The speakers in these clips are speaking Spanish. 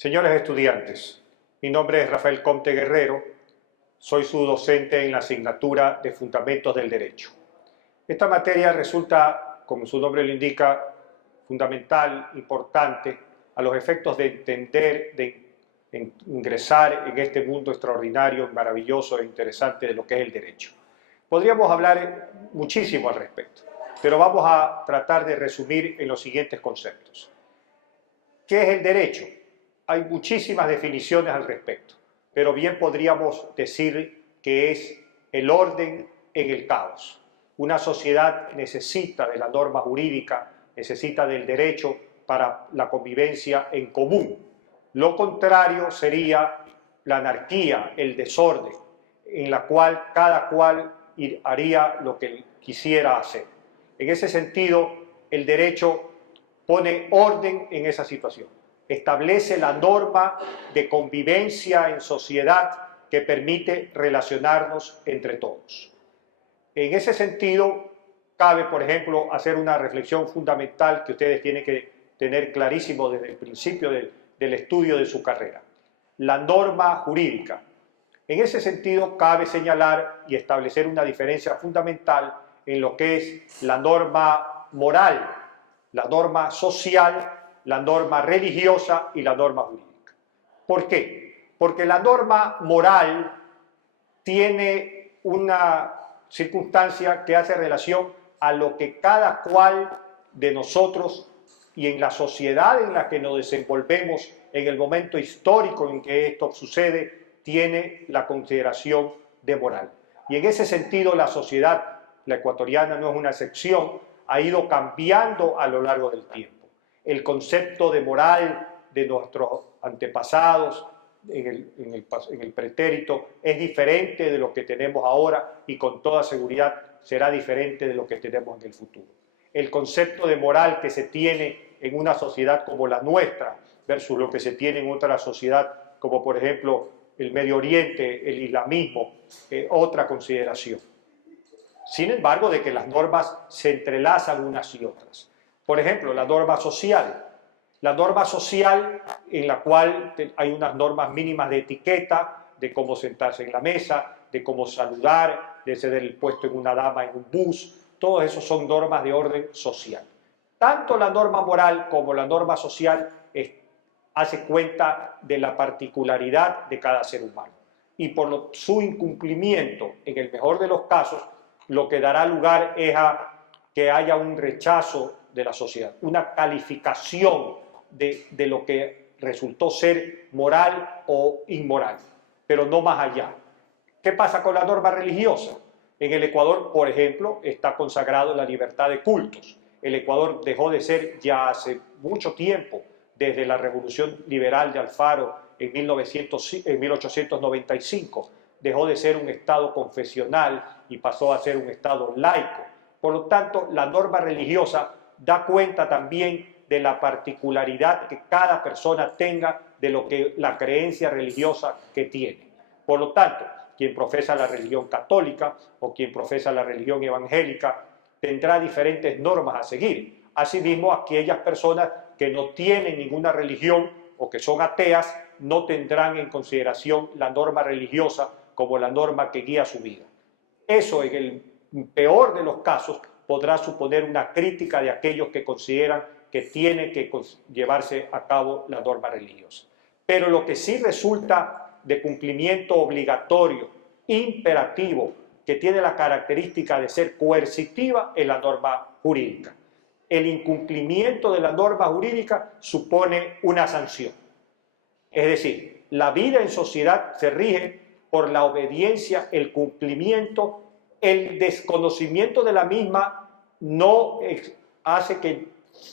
Señores estudiantes, mi nombre es Rafael Comte Guerrero, soy su docente en la asignatura de Fundamentos del Derecho. Esta materia resulta, como su nombre lo indica, fundamental, importante, a los efectos de entender, de ingresar en este mundo extraordinario, maravilloso e interesante de lo que es el derecho. Podríamos hablar muchísimo al respecto, pero vamos a tratar de resumir en los siguientes conceptos. ¿Qué es el derecho? Hay muchísimas definiciones al respecto, pero bien podríamos decir que es el orden en el caos. Una sociedad necesita de la norma jurídica, necesita del derecho para la convivencia en común. Lo contrario sería la anarquía, el desorden, en la cual cada cual haría lo que quisiera hacer. En ese sentido, el derecho pone orden en esa situación. Establece la norma de convivencia en sociedad que permite relacionarnos entre todos. En ese sentido, cabe, por ejemplo, hacer una reflexión fundamental que ustedes tienen que tener clarísimo desde el principio del estudio de su carrera. La norma jurídica. En ese sentido, cabe señalar y establecer una diferencia fundamental en lo que es la norma moral, la norma social, la norma religiosa y la norma jurídica. ¿Por qué? Porque la norma moral tiene una circunstancia que hace relación a lo que cada cual de nosotros y en la sociedad en la que nos desenvolvemos en el momento histórico en que esto sucede, tiene la consideración de moral. Y en ese sentido la sociedad, la ecuatoriana no es una excepción, ha ido cambiando a lo largo del tiempo. El concepto de moral de nuestros antepasados en el pretérito es diferente de lo que tenemos ahora y con toda seguridad será diferente de lo que tenemos en el futuro. El concepto de moral que se tiene en una sociedad como la nuestra versus lo que se tiene en otra sociedad como por ejemplo el Medio Oriente, el islamismo, otra consideración. Sin embargo, de que las normas se entrelazan unas y otras. Por ejemplo, la norma social. La norma social en la cual hay unas normas mínimas de etiqueta, de cómo sentarse en la mesa, de cómo saludar, de ceder el puesto en una dama en un bus. Todos esos son normas de orden social. Tanto la norma moral como la norma social hace cuenta de la particularidad de cada ser humano. Y por su incumplimiento, en el mejor de los casos, lo que dará lugar es a que haya un rechazo de la sociedad, una calificación de lo que resultó ser moral o inmoral, pero no más allá. ¿Qué pasa con la norma religiosa? En el Ecuador, por ejemplo, está consagrado la libertad de cultos. El Ecuador dejó de ser ya hace mucho tiempo, desde la Revolución Liberal de Alfaro en 1895, dejó de ser un Estado confesional y pasó a ser un Estado laico. Por lo tanto, la norma religiosa da cuenta también de la particularidad que cada persona tenga de lo que la creencia religiosa que tiene. Por lo tanto, quien profesa la religión católica o quien profesa la religión evangélica tendrá diferentes normas a seguir. Asimismo, aquellas personas que no tienen ninguna religión o que son ateas no tendrán en consideración la norma religiosa como la norma que guía su vida. Eso, en el peor de los casos, podrá suponer una crítica de aquellos que consideran que tiene que llevarse a cabo la norma religiosa. Pero lo que sí resulta de cumplimiento obligatorio, imperativo, que tiene la característica de ser coercitiva, es la norma jurídica. El incumplimiento de la norma jurídica supone una sanción. Es decir, la vida en sociedad se rige por la obediencia, el cumplimiento, el desconocimiento de la misma no hace que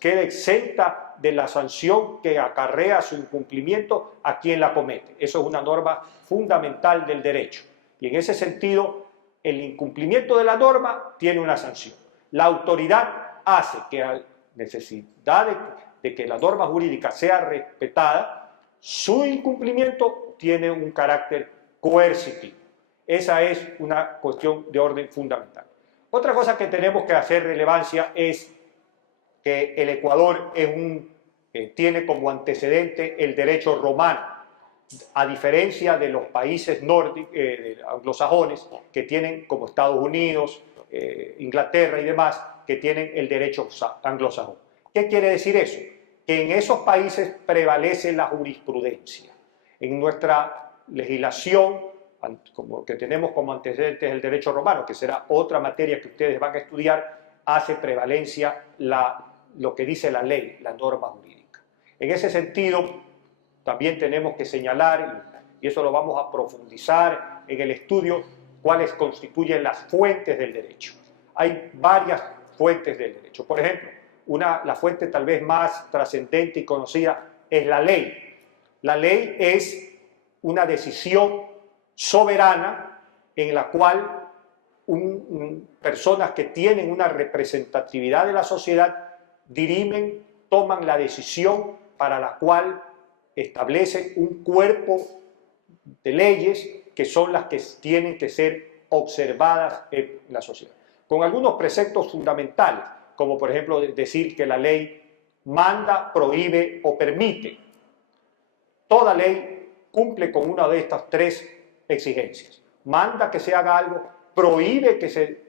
quede exenta de la sanción que acarrea su incumplimiento a quien la comete. Eso es una norma fundamental del derecho. Y en ese sentido, el incumplimiento de la norma tiene una sanción. La autoridad hace que a necesidad de que la norma jurídica sea respetada, su incumplimiento tiene un carácter coercitivo. Esa es una cuestión de orden fundamental. Otra cosa que tenemos que hacer relevancia es que el Ecuador es un tiene como antecedente el derecho romano, a diferencia de los países anglosajones que tienen, como Estados Unidos, Inglaterra y demás, que tienen el derecho anglosajón. ¿Qué quiere decir eso? Que en esos países prevalece la jurisprudencia. En nuestra legislación, como que tenemos como antecedentes el derecho romano, que será otra materia que ustedes van a estudiar, hace prevalencia lo que dice la ley, la norma jurídica. En ese sentido, también tenemos que señalar, y eso lo vamos a profundizar en el estudio, cuáles constituyen las fuentes del derecho. Hay varias fuentes del derecho. Por ejemplo, la fuente tal vez más trascendente y conocida es la ley. La ley es una decisión soberana en la cual personas que tienen una representatividad de la sociedad dirimen, toman la decisión para la cual establecen un cuerpo de leyes que son las que tienen que ser observadas en la sociedad. Con algunos preceptos fundamentales, como por ejemplo decir que la ley manda, prohíbe o permite. Toda ley cumple con una de estas tres exigencias. Manda que se haga algo, prohíbe que se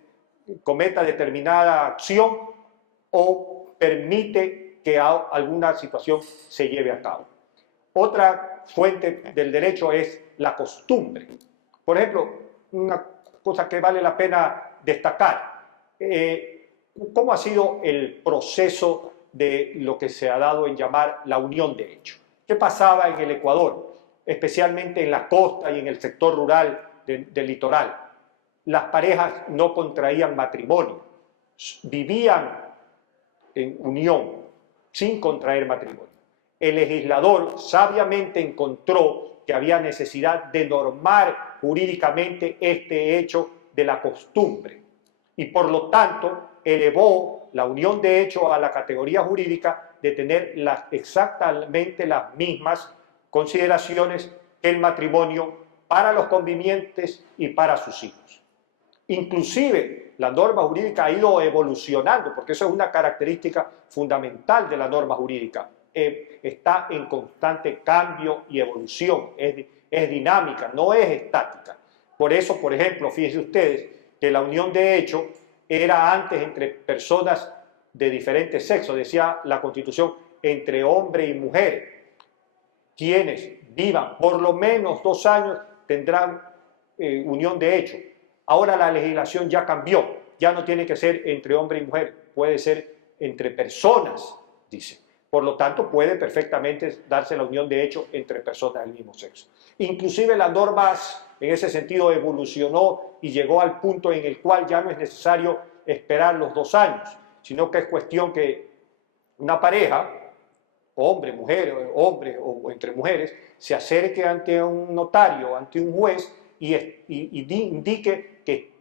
cometa determinada acción o permite que alguna situación se lleve a cabo. Otra fuente del derecho es la costumbre. Por ejemplo, una cosa que vale la pena destacar, ¿cómo ha sido el proceso de lo que se ha dado en llamar la unión de hecho? ¿Qué pasaba en el Ecuador, especialmente en la costa y en el sector rural del litoral? Las parejas no contraían matrimonio, vivían en unión sin contraer matrimonio. El legislador sabiamente encontró que había necesidad de normar jurídicamente este hecho de la costumbre y por lo tanto elevó la unión de hecho a la categoría jurídica de tener exactamente las mismas consideraciones que el matrimonio para los convivientes y para sus hijos. Inclusive la norma jurídica ha ido evolucionando, porque eso es una característica fundamental de la norma jurídica. Está en constante cambio y evolución, es dinámica, no es estática. Por eso, por ejemplo, fíjense ustedes que la unión de hecho era antes entre personas de diferentes sexos, decía la Constitución, entre hombre y mujer. Quienes vivan por lo menos 2 años tendrán unión de hecho. Ahora la legislación ya cambió, ya no tiene que ser entre hombre y mujer, puede ser entre personas, dice. Por lo tanto, puede perfectamente darse la unión de hecho entre personas del mismo sexo. Inclusive las normas en ese sentido evolucionó y llegó al punto en el cual ya no es necesario esperar los 2 años, sino que es cuestión que una pareja, hombre, mujer, hombre o entre mujeres, se acerque ante un notario, ante un juez y indique que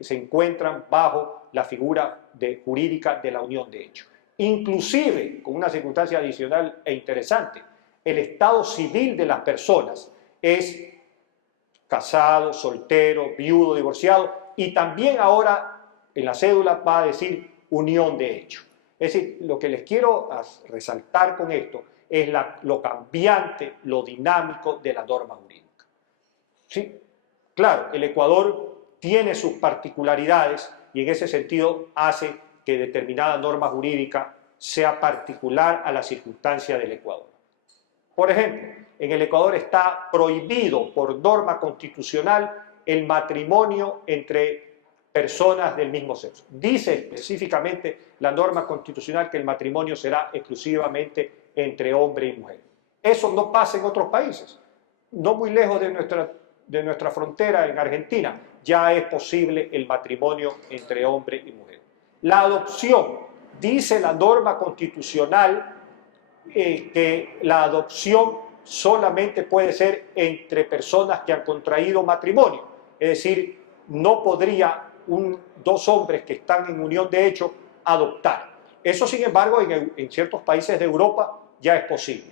se encuentran bajo la figura jurídica de la unión de hecho. Inclusive, con una circunstancia adicional e interesante, el estado civil de las personas es casado, soltero, viudo, divorciado, y también ahora en la cédula va a decir unión de hecho. Es decir, lo que les quiero resaltar con esto es lo cambiante, lo dinámico de la norma jurídica. ¿Sí? Claro, el Ecuador tiene sus particularidades y en ese sentido hace que determinada norma jurídica sea particular a la circunstancia del Ecuador. Por ejemplo, en el Ecuador está prohibido por norma constitucional el matrimonio entre personas del mismo sexo. Dice específicamente la norma constitucional que el matrimonio será exclusivamente entre hombre y mujer. Eso no pasa en otros países. No muy lejos de nuestra frontera, en Argentina, ya es posible el matrimonio entre hombre y mujer. La adopción, dice la norma constitucional que la adopción solamente puede ser entre personas que han contraído matrimonio, es decir, no podría 2 hombres que están en unión de hecho adoptar. Eso, sin embargo, en ciertos países de Europa ya es posible.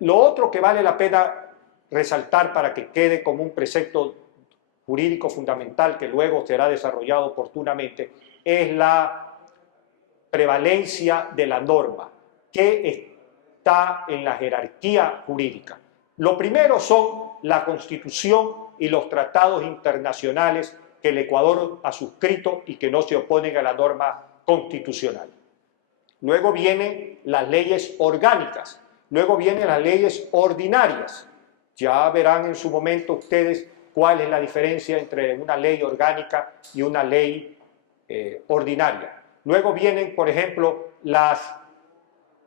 Lo otro que vale la pena resaltar para que quede como un precepto jurídico fundamental que luego será desarrollado oportunamente es la prevalencia de la norma. que está en la jerarquía jurídica. Lo primero son la Constitución y los tratados internacionales que el Ecuador ha suscrito y que no se oponen a la norma constitucional. Luego vienen las leyes orgánicas, luego vienen las leyes ordinarias. Ya verán en su momento ustedes cuál es la diferencia entre una ley orgánica y una ley ordinaria. Luego vienen, por ejemplo, las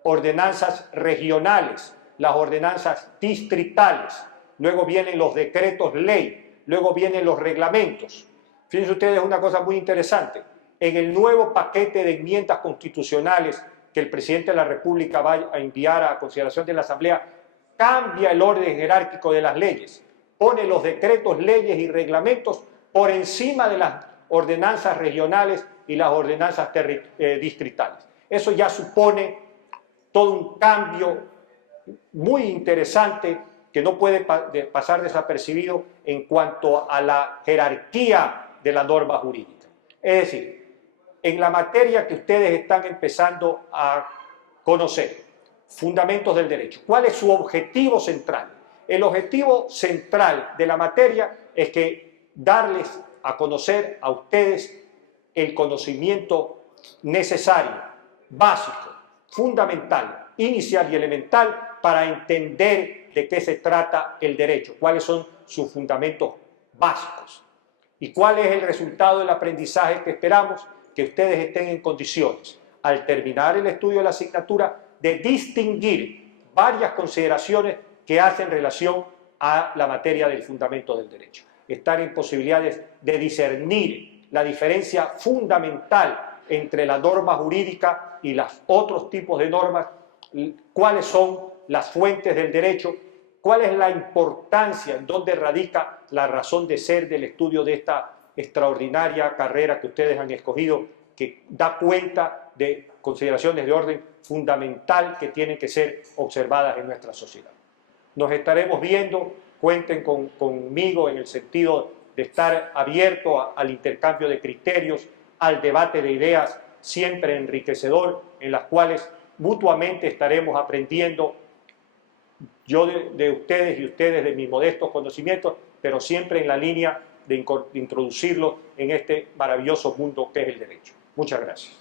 ordenanzas regionales, las ordenanzas distritales, luego vienen los decretos ley, luego vienen los reglamentos. Fíjense ustedes una cosa muy interesante. En el nuevo paquete de enmiendas constitucionales que el presidente de la República va a enviar a consideración de la Asamblea, cambia el orden jerárquico de las leyes, pone los decretos, leyes y reglamentos por encima de las ordenanzas regionales y las ordenanzas distritales. Eso ya supone todo un cambio muy interesante que no puede pasar desapercibido en cuanto a la jerarquía de la norma jurídica. Es decir, en la materia que ustedes están empezando a conocer, fundamentos del derecho, ¿cuál es su objetivo central? El objetivo central de la materia es que darles a conocer a ustedes el conocimiento necesario, básico, fundamental, inicial y elemental para entender de qué se trata el derecho, cuáles son sus fundamentos básicos y cuál es el resultado del aprendizaje que esperamos que ustedes estén en condiciones, al terminar el estudio de la asignatura, de distinguir varias consideraciones que hacen relación a la materia del fundamento del derecho. Estar en posibilidades de discernir la diferencia fundamental entre la norma jurídica y los otros tipos de normas, cuáles son las fuentes del derecho, cuál es la importancia, en dónde radica la razón de ser del estudio de esta extraordinaria carrera que ustedes han escogido, que da cuenta de consideraciones de orden fundamental que tienen que ser observadas en nuestra sociedad. Nos estaremos viendo, cuenten conmigo en el sentido de estar abierto al intercambio de criterios, al debate de ideas siempre enriquecedor, en las cuales mutuamente estaremos aprendiendo, yo de ustedes y ustedes de mis modestos conocimientos, pero siempre en la línea de introducirlo en este maravilloso mundo que es el derecho. Muchas gracias.